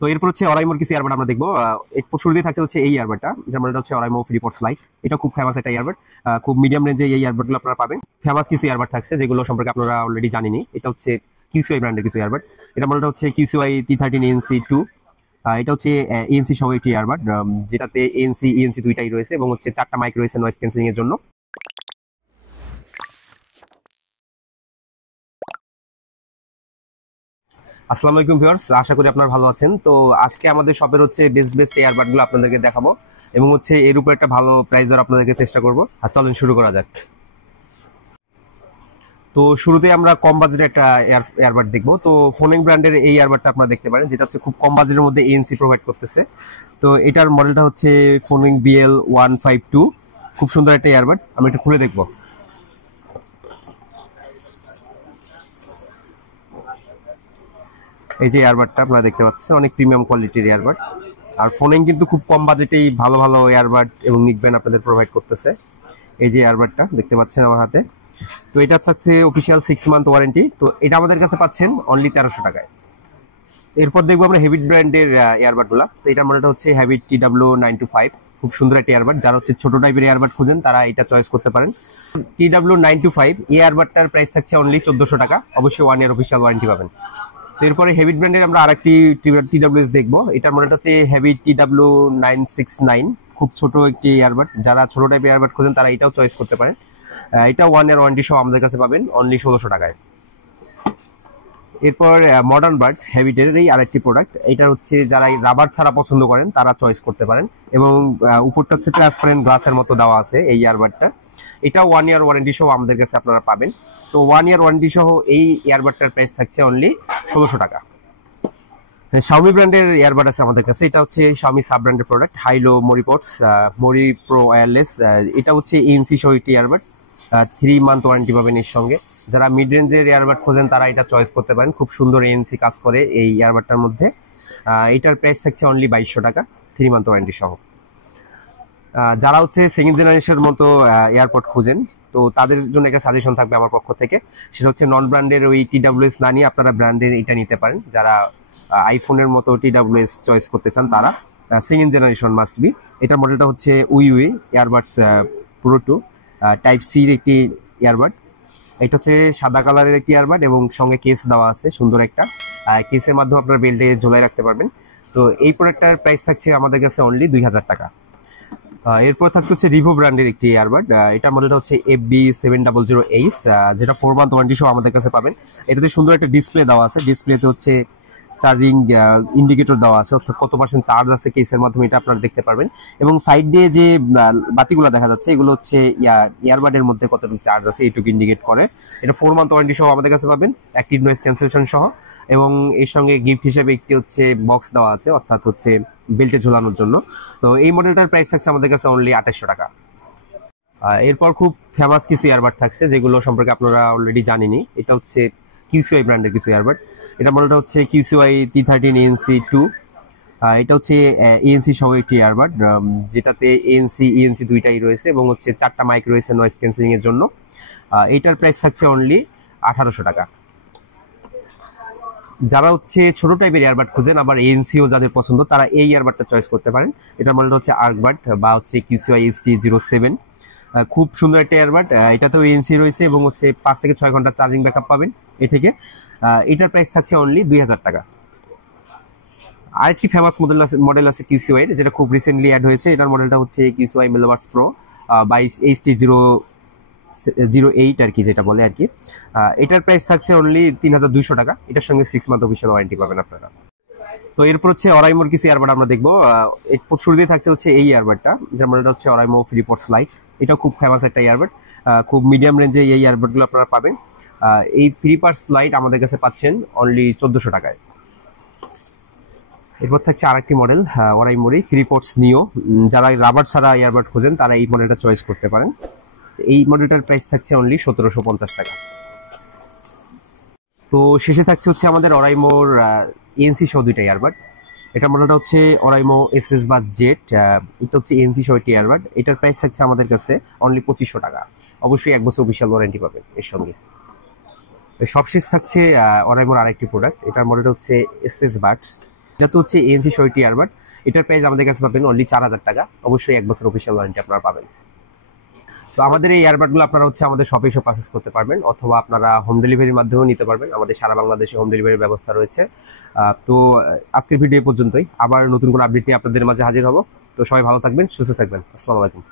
তো এরপর হচ্ছে অরাইমোর কিছু ইয়ারবাড আমরা দেখবো। এরপর শুরুতেই থাকছে হচ্ছে এই ইয়ারবাডটা, যেটা মডেলটা হচ্ছে অরাইমো ফ্রিপোর্টস লাইট। এটা খুব ফেমাস একটা ইয়ারবাড, খুব মিডিয়াম রেঞ্জে এই ইয়ারবাডগুলো আপনারা পাবেন। ফেমাস কিছু ইয়ারবাড থাকছে যেগুলো সম্পর্কে আপনারা অলরেডি জানেনই। এটা হচ্ছে কিউসিআই ব্র্যান্ডের কিছু ইয়ারবাড। এটা মডেলটা হচ্ছে কিউসিআই T13 ANC2। এটা হচ্ছে এএনসি সহ একটি ইয়ারবাড, যেটাতে এএনসি ইএনসি দুইটাই রয়েছে এবং হচ্ছে 4টা মাইক রয়েছে নয়েজ ক্যান্সেলিং এর জন্য। আসসালামু আলাইকুম ভিউয়ার্স, আশা করি আপনারা ভালো আছেন। তো আজকে আমাদের শপের হচ্ছে বেস্ট ইয়ারবাডগুলো আপনাদেরকে দেখাবো এবং হচ্ছে এর উপর একটা ভালো প্রাইসের আপনাদেরকে চেষ্টা করব। আর চলেন শুরু করা যাক। তো শুরুতে আমরা কম বাজেটের একটা ইয়ারবাড দেখবো। তো ফোনিং ব্র্যান্ডের এই ইয়ারবাডটা আপনারা দেখতে পারেন, যেটা হচ্ছে খুব কম বাজেটের মধ্যে এএনসি প্রোভাইড করতেছে। তো এটার মডেলটা হচ্ছে ফোনিং BL152। খুব সুন্দর একটা ইয়ারবাড, আমি এটা খুলে দেখবো। এই যে ইয়ারবাডটা আপনারা দেখতে পাচ্ছেন, অনেক প্রিমিয়াম কোয়ালিটির ইয়ারবাড। আর ফোনিং কিন্তু খুব কম বাজেটেই ভালো ভালো ইয়ারবাড এবং নিকব্যান্ড আপনাদের প্রোভাইড করতেছে। এই যে ইয়ারবাডটা দেখতে পাচ্ছেন আমার হাতে। তো এটা হচ্ছে অফিসিয়াল 6 মান্থ ওয়ারেন্টি। তো এটা আমাদের কাছে পাচ্ছেন অনলি 1300 টাকায়। এরপর দেখবো আমরা হেভিট ব্র্যান্ডের ইয়ারবাডগুলো। তো এটার মডেলটা হচ্ছে হেভিট TW925। খুব সুন্দর একটা ইয়ারবাড, যারা হচ্ছে ছোট টাইপের ইয়ারবাড খুঁজেন তারা এটা চয়েস করতে পারেন। TW925 এই ইয়ারবাডটার প্রাইস থাকছে অনলি 1400 টাকা। অবশ্যই 1 ইয়ার অফিসিয়াল ওয়ারেন্টি পাবেন। তো এরপরে হেভিট ব্র্যান্ডের আমরা আরেকটি TWS দেখবো। এটার মডেলটা হচ্ছে হেভিট TW969। খুব ছোট একটি ইয়ারবাড, যারা ছোট টাইপের ইয়ারবাড খুঁজেন তারা এটাও চয়েস করতে পারেন। এটা 1 ইয়ার ওয়ারেন্টি সহ আমাদের কাছে পাবেন অনলি 1600 টাকায়। এরপর মডার্ন বাড হেভিটের এই আরেকটি প্রোডাক্ট। এটা হচ্ছে যারা রাবার ছাড়া পছন্দ করেন তারা চয়েস করতে পারেন এবং উপরটা হচ্ছে ট্রান্সপারেন্ট গ্লাসের মতো দেওয়া আছে এই ইয়ারবাডটা। এটা 1 ইয়ার ওয়ারেন্টি সহ আমাদের কাছে আপনারা পাবেন। তো 1 ইয়ার ওয়ারেন্টি সহ এই ইয়ারবাডটার প্রাইস থাকছে অনলি 1600 টাকা। শাওমি ব্র্যান্ডের ইয়ারবাড আছে আমাদের কাছে। এটা হচ্ছে শাওমি সাব ব্র্যান্ডের প্রোডাক্ট, হাইলো মরিপটস মরি প্রো ওয়্যারলেস। এটা হচ্ছে এএনসি সহ একটি ইয়ারবাড, 3 মান্থ ওয়ারেন্টি পাবেন এর সঙ্গে। যারা মিড রেঞ্জের ইয়ারবাড খোঁজেন তারা এটা চয়েস করতে পারেন। খুব সুন্দর এএনসি কাজ করে এই ইয়ারবাডটার মধ্যে। এটার প্রাইস থাকছে অনলি 2200 টাকা, 3 মান্থ ওয়ারেন্টি সহ। যারা হচ্ছে সেকেন্ড জেনারেশনের মতো এয়ারপড খুঁজেন তো তাদের জন্য একটা সাজেশন থাকবে আমার পক্ষ থেকে। সেটা হচ্ছে নন ব্র্যান্ডের ওই TWS না নিয়ে আপনারা ব্র্যান্ডের এটা নিতে পারেন। যারা আইফোনের মতো TWS চয়েস করতে চান তারা সেকেন্ড জেনারেশন মাস্ট বি। এটার মডেলটা হচ্ছে উই ইয়ারবাডস প্রো 2 টাইপ সির একটি ইয়ারবাড। এটা হচ্ছে সাদা কালারের একটি ইয়ারবাড এবং সঙ্গে কেস দেওয়া আছে সুন্দর একটা। কেসের মাধ্যমে আপনার বেল্টে ঝোলাই রাখতে পারবেন। তো এই প্রোডাক্টটার প্রাইস থাকছে আমাদের কাছে অনলি 2000 টাকা। এরপর থাকতে হচ্ছে রিভো ব্র্যান্ডের একটি ইয়ারবাড। এটার মডেলটা হচ্ছে FB700H, যেটা 4 মান্থ ওয়ারেন্টি সহ আমাদের কাছে পাবেন। এটাতে সুন্দর একটা ডিসপ্লে দেওয়া আছে। ডিসপ্লেতে হচ্ছে চার্জিং ইন্ডিকেটর দেওয়া আছে, অর্থাৎ কত পার্সেন্ট চার্জ আছে কেসের মাধ্যমে এটা আপনারা দেখতে পারবেন। এবং সাইড দিয়ে যে বাতিগুলো দেখা যাচ্ছে এগুলো হচ্ছে ইয়ারবাডের মধ্যে কতটুকু চার্জ আছে এইটুকু ইন্ডিকেট করে। এটা 4 মান্থ ওয়ারেন্টি সহ আমাদের কাছে পাবেন, অ্যাক্টিভ নয়েজ ক্যান্সেলেশন সহ। এবং এর সঙ্গে গিফট হিসেবে একটি হচ্ছে বক্স দেওয়া আছে, অর্থাৎ হচ্ছে বেল্টে ঝোলানোর জন্য। তো এই মডেলটার প্রাইস থাকছে আমাদের কাছে অনলি 2800 টাকা। এরপর খুব ফেমাস কিছু ইয়ারবাড থাকছে যেগুলো সম্পর্কে আপনারা অলরেডি জানেনই। এটা হচ্ছে কিউসিআই ব্র্যান্ডের কিছু ইয়ারবাড। এটা মডেলটা হচ্ছে কিউসিআই T13 ANC2। এটা হচ্ছে এএনসি সহ একটি ইয়ারবাড, যেটাতে এএনসি ইএনসি দুইটাই রয়েছে এবং হচ্ছে 4টা মাইক রয়েছে নয়েজ ক্যান্সেলিং এর জন্য। এটার প্রাইস থাকছে অনলি 1800 টাকা। যারা হচ্ছে ছোট টাইপের ইয়ারবাড খুঁজেন আবার এএনসিও যাদের পছন্দ তারা এই ইয়ারবাডটা চয়েস করতে পারেন। এটার মডেলটা হচ্ছে আর্কবাড বা হচ্ছে কিউসিআই ST07। খুব সুন্দর একটা ইয়ারবাড। এটাতেও এএনসি রয়েছে এবং হচ্ছে 5 থেকে 6 ঘন্টা চার্জিং ব্যাকআপ পাবেন এ থেকে। এটার প্রাইস থাকছে অনলি 2000 টাকা। আরেকটি ফেমাস মডেল আছে কিউসিআই এর, যেটা খুব রিসেন্টলি অ্যাড হয়েছে। এটার মডেলটা হচ্ছে কিউসিআই মেলোভার্স প্রো 22HT008 আর কি, যেটা বলে আর কি। এটার প্রাইস থাকছে অনলি 3200 টাকা। এটার সঙ্গে 6 মান্থ অফিসিয়াল ওয়ারেন্টি পাবেন আপনারা। তো এরপর হচ্ছে অরাইমোর কিছু ইয়ারবাড আমরা দেখবো। এরপর শুরুতেই থাকছে হচ্ছে এই ইয়ারবাডটা, যার মডেলটা হচ্ছে অরাইমো ফ্রিপোর্টস লাইট। এটা খুব ফেমাস একটা ইয়ারবাড, খুব মিডিয়াম রেঞ্জে এই ইয়ারবাডগুলো আপনারা পাবেন। এই ফ্রিপোর্টস লাইট আমাদের কাছে পাচ্ছেন অনলি 1400 টাকায়। এরপর থাকছে আরেকটি মডেল অরাইমোরই ফ্রিপোর্টস নিও। যারা রাবার ছাড়া ইয়ারবাড খোঁজেন তারা এই মডেলটা চয়েস করতে পারেন। এই মডেলটার প্রাইস থাকছে অনলি 1750 টাকা। তো শেষে থাকছে হচ্ছে আমাদের অরাইমোর এএনসি সহ দুইটা ইয়ারবাড। এটার মডেলটা হচ্ছে অরাইমো এক্সপ্রেস বাস জেট। এটা হচ্ছে এএনসি সহ একটি ইয়ারবাড। এটার প্রাইস থাকছে আমাদের কাছে অনলি 2500 টাকা। অবশ্যই 1 বছর অফিসিয়াল ওয়ারেন্টি পাবেন এর সঙ্গে। সবশেষ থাকছে অরাইমোর আরেকটি প্রোডাক্ট। এটার মডেলটা হচ্ছে এক্সপ্রেস বাস এটা তো হচ্ছে ANC Shure ইয়ারবাড। এটার প্রাইস আমাদের কাছে পাবেন অনলি 4000 টাকা। অবশ্যই 1 বছর অফিসিয়াল ওয়ারেন্টি আপনারা পাবেন। তো আমাদের এই ইয়ারবাডগুলো আপনারা হচ্ছে আমাদের শপে এসে পারচেজ করতে পারবেন, অথবা আপনারা হোম ডেলিভারির মাধ্যমেও নিতে পারবেন। আমাদের সারা বাংলাদেশে হোম ডেলিভারির ব্যবস্থা রয়েছে। তো আজকের ভিডিও পর্যন্তই। আবার নতুন কোনো আপডেট নিয়ে আপনাদের মাঝে হাজির হব। তো সবাই ভালো থাকবেন, সুস্থ থাকবেন। আসসালামু আলাইকুম।